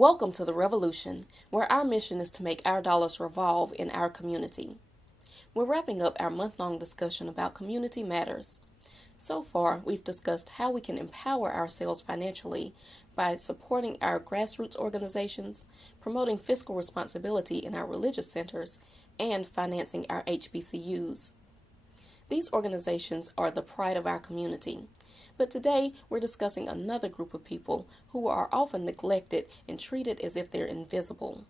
Welcome to the Revolution, where our mission is to make our dollars revolve in our community. We're wrapping up our month-long discussion about community matters. So far, we've discussed how we can empower ourselves financially by supporting our grassroots organizations, promoting fiscal responsibility in our religious centers, and financing our HBCUs. These organizations are the pride of our community. But today, we're discussing another group of people who are often neglected and treated as if they're invisible,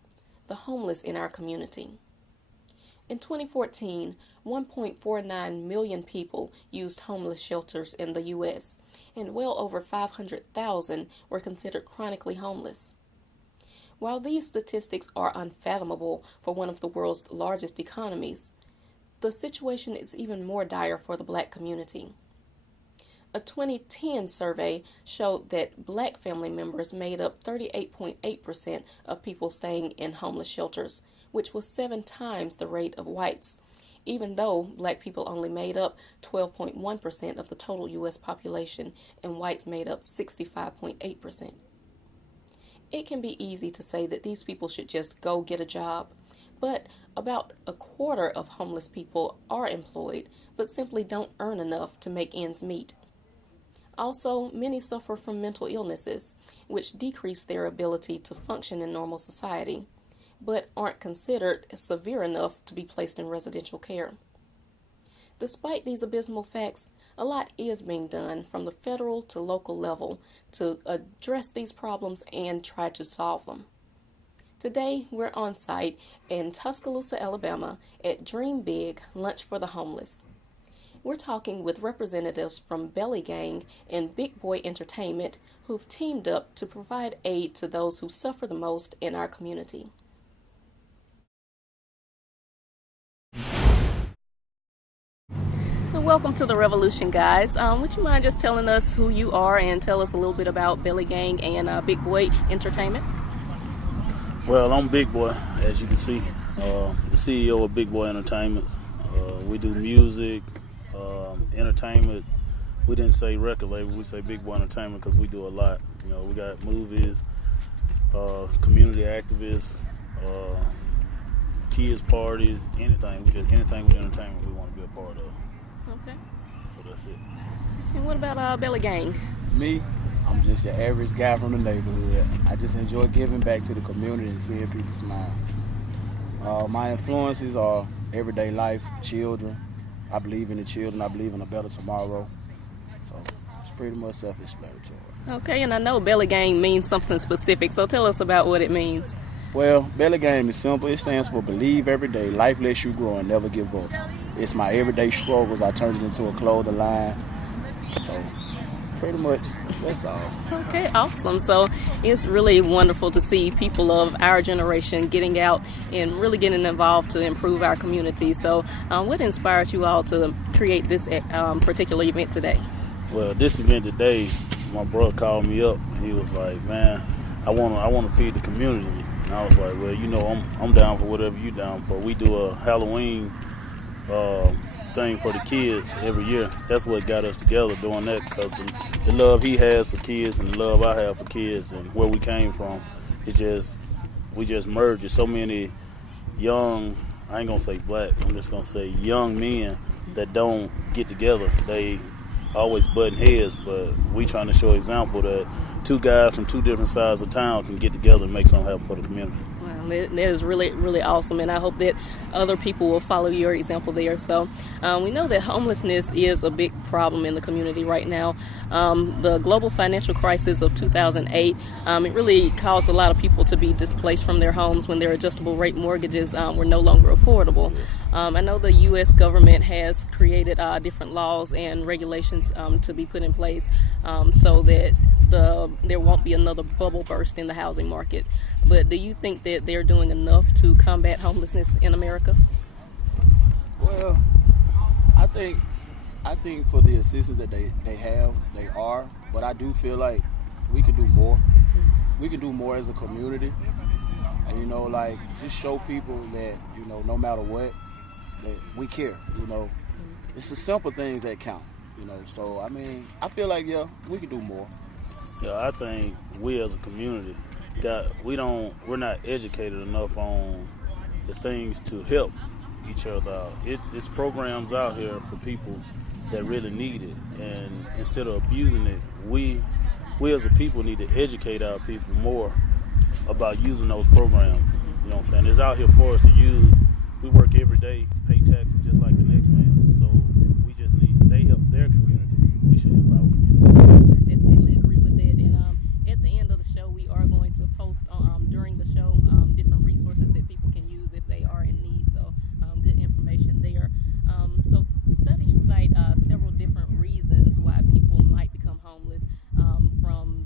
the homeless in our community. In 2014, 1.49 million people used homeless shelters in the U.S., and well over 500,000 were considered chronically homeless. While these statistics are unfathomable for one of the world's largest economies, the situation is even more dire for the Black community. A 2010 survey showed that Black family members made up 38.8% of people staying in homeless shelters, which was 7 times the rate of whites, even though Black people only made up 12.1% of the total U.S. population and whites made up 65.8%. It can be easy to say that these people should just go get a job, but about a quarter of homeless people are employed but simply don't earn enough to make ends meet. Also, many suffer from mental illnesses, which decrease their ability to function in normal society, but aren't considered severe enough to be placed in residential care. Despite these abysmal facts, a lot is being done from the federal to local level to address these problems and try to solve them. Today, we're on site in Tuscaloosa, Alabama at Dream Big Lunch for the Homeless. We're talking with representatives from Belly Gang and Big Boy Entertainment who've teamed up to provide aid to those who suffer the most in our community. So welcome to the Revolution, guys. Would you mind just telling us who you are and tell us a little bit about Belly Gang and Big Boy Entertainment? Well, I'm Big Boy, as you can see, the CEO of Big Boy Entertainment. We do music, entertainment. We didn't say record label, we say Big Boy Entertainment because we do a lot. You know, we got movies, community activists, kids parties, anything. Anything with entertainment we want to be a part of. Okay. So that's it. And what about Belly Gang? Me, I'm just your average guy from the neighborhood. I just enjoy giving back to the community and seeing people smile. My influences are everyday life, children. I believe in the children. I believe in a better tomorrow. So it's pretty much self-explanatory. Okay, and I know Belly Gang means something specific, so tell us about what it means. Well, Belly Gang is simple. It stands for Believe Every Day. Life lets you grow and never give up. It's my everyday struggles. I turned it into a clothing line. So pretty much, that's all. Okay, awesome. So it's really wonderful to see people of our generation getting out and really getting involved to improve our community. So what inspired you all to create this particular event today? Well, this event today, my brother called me up and he was like, "Man, I want to feed the community." And I was like, "Well, you know, I'm down for whatever you down for." We do a Halloween thing for the kids every year. That's what got us together doing that, because the love he has for kids and the love I have for kids and where we came from, we just merged. There's so many young, I ain't gonna say black, I'm just gonna say young men that don't get together. They always butting heads, but we trying to show example that 2 guys from 2 different sides of town can get together and make something happen for the community. That is really, really awesome, and I hope that other people will follow your example there. So we know that homelessness is a big problem in the community right now. The global financial crisis of 2008, it really caused a lot of people to be displaced from their homes when their adjustable rate mortgages were no longer affordable. I know the U.S. government has created different laws and regulations to be put in place so that there won't be another bubble burst in the housing market. But do you think that they're doing enough to combat homelessness in America? Well, I think for the assistance that they have, they are. But I do feel like we can do more. We can do more as a community. And, you know, like, just show people that, you know, no matter what, that we care, you know. It's the simple things that count, you know. So, I mean, I feel like, yeah, we can do more. Yeah, I think we as a community we're not educated enough on the things to help each other out. It's programs out here for people that really need it, and instead of abusing it, we as a people need to educate our people more about using those programs. You know what I'm saying? It's out here for us to use. We work every day, pay taxes just like the next man. So we just they help their community. We should help our community. I definitely agree with that. And at the end of the show, we are going to post during the show different resources that people can use if they are in need. So good information there. So studies cite several different reasons why people might become homeless, from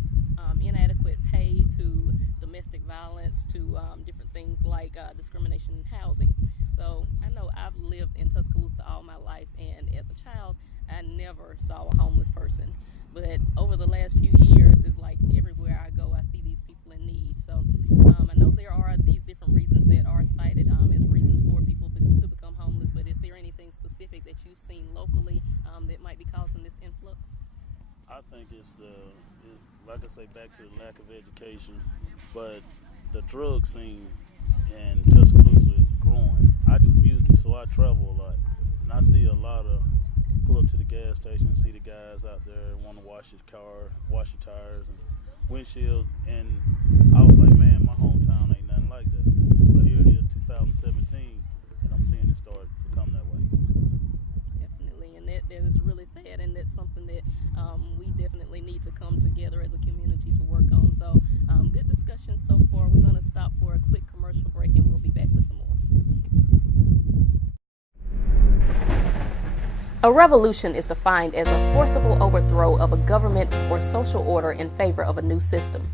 inadequate pay to domestic violence to different things like discrimination in housing. So I know I've lived in Tuscaloosa all my life, and as a child, I never saw a homeless person. But over the last few years, it's like everywhere I go, I see these people in need. So I know there are these different reasons that are cited as reasons for people to become homeless, but is there anything specific that you've seen locally that might be causing this influx? I think it's like I say, back to the lack of education, but the drug scene in Tuscaloosa is growing. I do music, so I travel a lot, and I see a lot of pull up to the gas station and see the guys out there want to wash his car, wash your tires and windshields, and I was like, man, my hometown ain't nothing like that. But here it is, 2017, and I'm seeing it start to become that way. Definitely, and that is really sad, and that's something that we definitely need to come together as a community to work on. So good discussion so far. We're going to stop for a quick commercial break, and we'll be back with some more. A revolution is defined as a forcible overthrow of a government or social order in favor of a new system.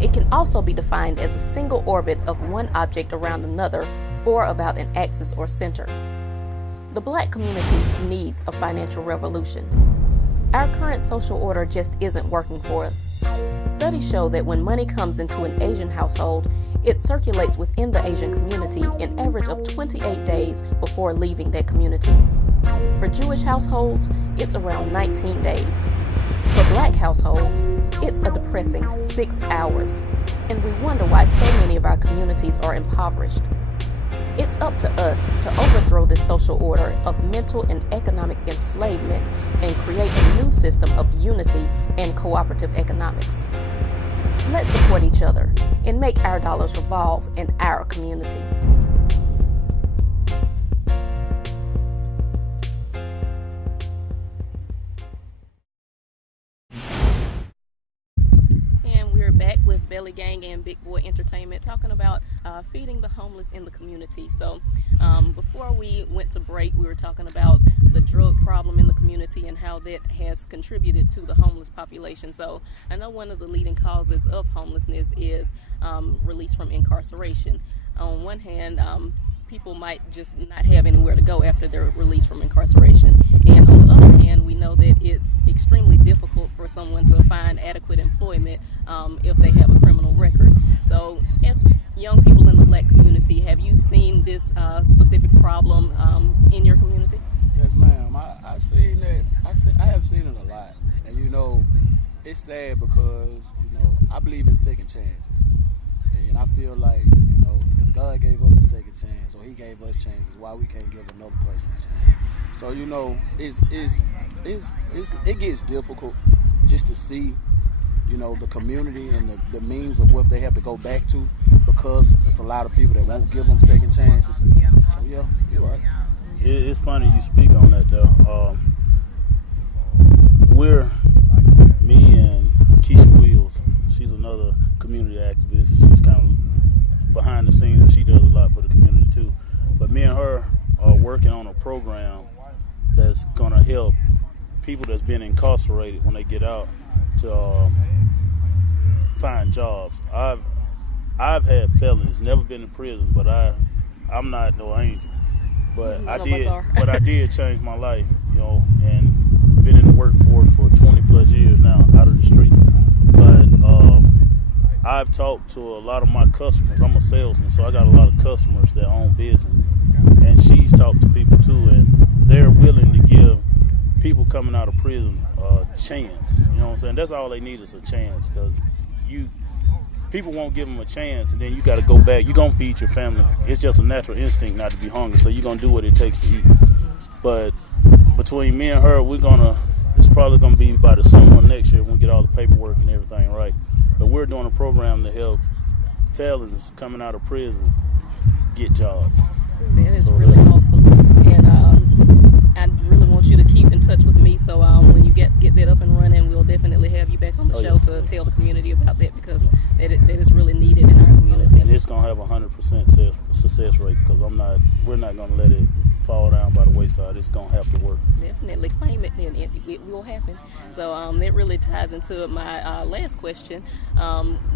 It can also be defined as a single orbit of one object around another, or about an axis or center. The Black community needs a financial revolution. Our current social order just isn't working for us. Studies show that when money comes into an Asian household, it circulates within the Asian community an average of 28 days before leaving that community. For Jewish households, it's around 19 days. For Black households, it's a depressing 6 hours. And we wonder why so many of our communities are impoverished. It's up to us to overthrow this social order of mental and economic enslavement and create a new system of unity and cooperative economics. Let's support each other and make our dollars revolve in our community. Back with Belly Gang and Big Boy Entertainment, talking about feeding the homeless in the community. So before we went to break, we were talking about the drug problem in the community and how that has contributed to the homeless population. So I know one of the leading causes of homelessness is release from incarceration. On one hand, people might just not have anywhere to go after they're released from incarceration. And on the other hand, we know that it's extremely difficult for someone to find adequate employment if they have a criminal record. So as young people in the Black community, have you seen this specific problem in your community? Yes, ma'am. I've seen that. I have seen it a lot. And, it's sad because, I believe in second chances. And I feel like, if God gave us a second chance or he gave us chances, why we can't give another person a chance? So, it gets difficult just to see, the community and the means of what they have to go back to, because there's a lot of people that won't give them second chances. So, yeah, you're right. It's funny you speak on that, though. Me and Keisha Wheels, she's another community activist. She's kind of behind the scenes, and she does a lot for the community too. But me and her are working on a program that's going to help people that's been incarcerated when they get out to find jobs. I've had felonies, never been in prison, but I'm not no angel. But I did change my life, and been in the workforce for 20 plus years now, out of the streets. But I've talked to a lot of my customers. I'm a salesman, so I got a lot of customers that own business. And she's talked to people too, and they're willing to give people coming out of prison a chance. You know what I'm saying? That's all they need is a chance, because people won't give them a chance, and then you got to go back. You're going to feed your family. It's just a natural instinct not to be hungry, so you're going to do what it takes to eat. But between me and her, it's probably going to be by the summer next year when we get all the paperwork and everything right. But we're doing a program to help felons coming out of prison get jobs. That is really awesome. And I really want you to keep in touch with me, so when you get that up and running, we'll definitely have you back on the show to tell the community about that, because that is really needed in our community. And it's going to have a 100% success rate, because we're not going to let it fall down by the wayside. It's going to have to work. Definitely claim it, and it will happen. So that really ties into my last question.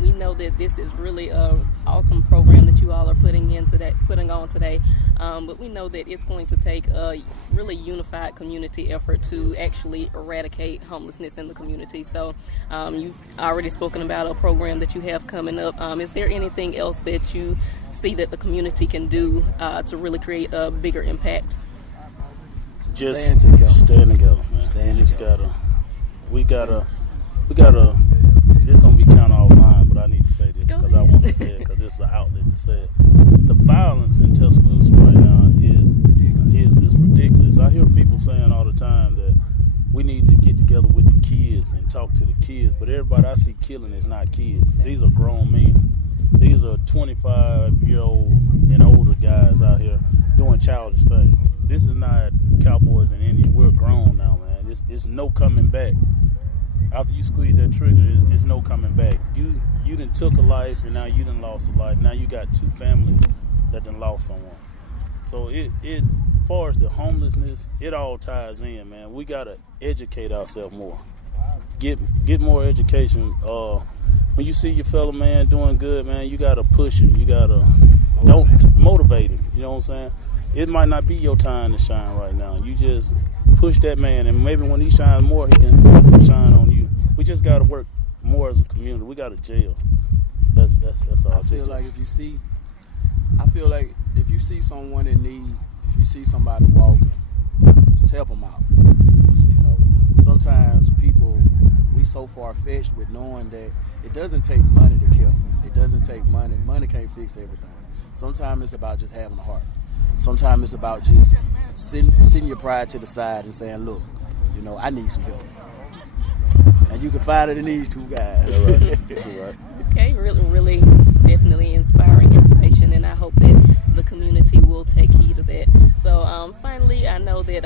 We know that this is really an awesome program that you all are putting on today, but we know that it's going to take a really unified community effort to actually eradicate homelessness in the community. So you've already spoken about a program that you have coming up. Is there anything else that you see that the community can do to really create a bigger impact? Just staying together. We gotta. This gonna be kind of off mine, but I need to say this because I want to say it because it's an outlet to say it. The violence in Tuscaloosa right now is ridiculous. I hear people saying all the time that we need to get together with the kids and talk to the kids, but everybody I see killing is not kids. These are grown men. These are 25-year-old and older guys out here doing childish things. This is not cowboys and Indians. We're grown now, man. It's no coming back. After you squeeze that trigger, it's no coming back. You done took a life, and now you done lost a life. Now you got two families that done lost someone. So as far as the homelessness, it all ties in, man. We gotta educate ourselves more. Get more education. When you see your fellow man doing good, man, you gotta push him. You gotta motivate him. You know what I'm saying? It might not be your time to shine right now. You just push that man, and maybe when he shines more, he can put some shine on you. We just got to work more as a community. We got to jail. That's all. I feel like if you see someone in need, if you see somebody walking, just help them out. You know, sometimes we so far-fetched with knowing that it doesn't take money to kill. It doesn't take money. Money can't fix everything. Sometimes it's about just having a heart. Sometimes it's about just sitting your pride to the side and saying, look, you know, I need some help. And you can find it in these two guys. Right. Okay, really, definitely inspiring information, and I hope that the community will take heed of that. So finally, I know that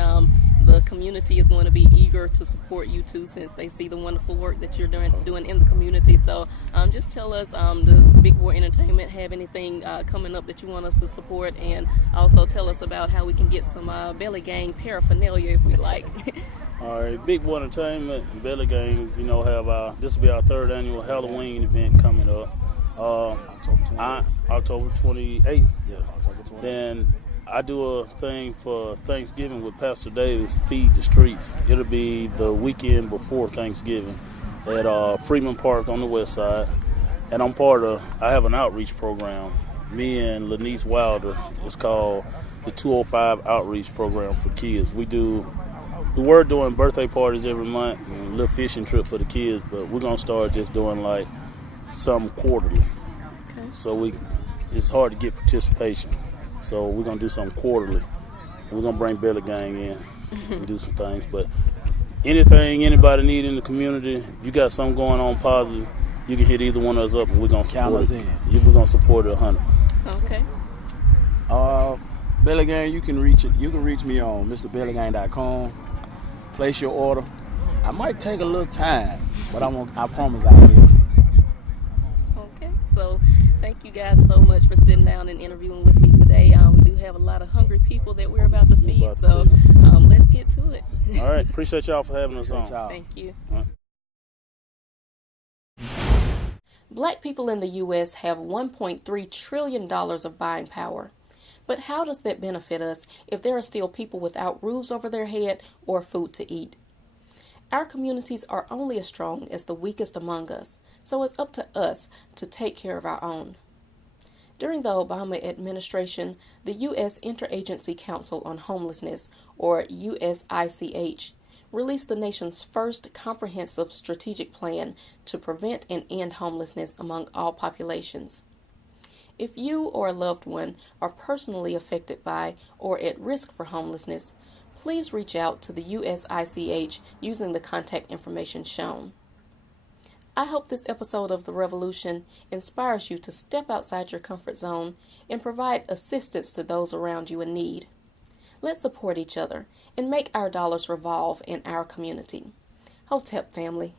the community is going to be eager to support you too, since they see the wonderful work that you're doing in the community. So just tell us, does Big Boy Entertainment have anything coming up that you want us to support? And also tell us about how we can get some Belly Gang paraphernalia if we like. All right, Big Boy Entertainment and Belly Gang, have this will be our third annual Halloween event coming up. October 28th. Yeah, October 28th. Then I do a thing for Thanksgiving with Pastor Davis, Feed the Streets. It'll be the weekend before Thanksgiving at Freeman Park on the west side. And I have an outreach program. Me and Lanice Wilder. It's called the 205 Outreach Program for Kids. We were doing birthday parties every month and a little fishing trip for the kids, but we're going to start just doing like something quarterly. Okay. So it's hard to get participation. So we're going to do something quarterly. We're going to bring Belly Gang in and do some things. But anything anybody need in the community, you got something going on positive, you can hit either one of us up and we're going to support it. We're going to support it 100. Okay. Belly Gang, you can reach me on MrBellyGang.com. Place your order. I might take a little time, but I promise I'll get to you. Okay, so thank you guys so much for sitting down and interviewing with me today. We do have a lot of hungry people that we're about to feed, so let's get to it. All right, appreciate y'all for having us on. Thank you. All right. Black people in the U.S. have $1.3 trillion of buying power. But how does that benefit us if there are still people without roofs over their head or food to eat? Our communities are only as strong as the weakest among us, so it's up to us to take care of our own. During the Obama administration, the U.S. Interagency Council on Homelessness, or USICH, released the nation's first comprehensive strategic plan to prevent and end homelessness among all populations. If you or a loved one are personally affected by or at risk for homelessness, please reach out to the USICH using the contact information shown. I hope this episode of The Revolution inspires you to step outside your comfort zone and provide assistance to those around you in need. Let's support each other and make our dollars revolve in our community. Hotep family.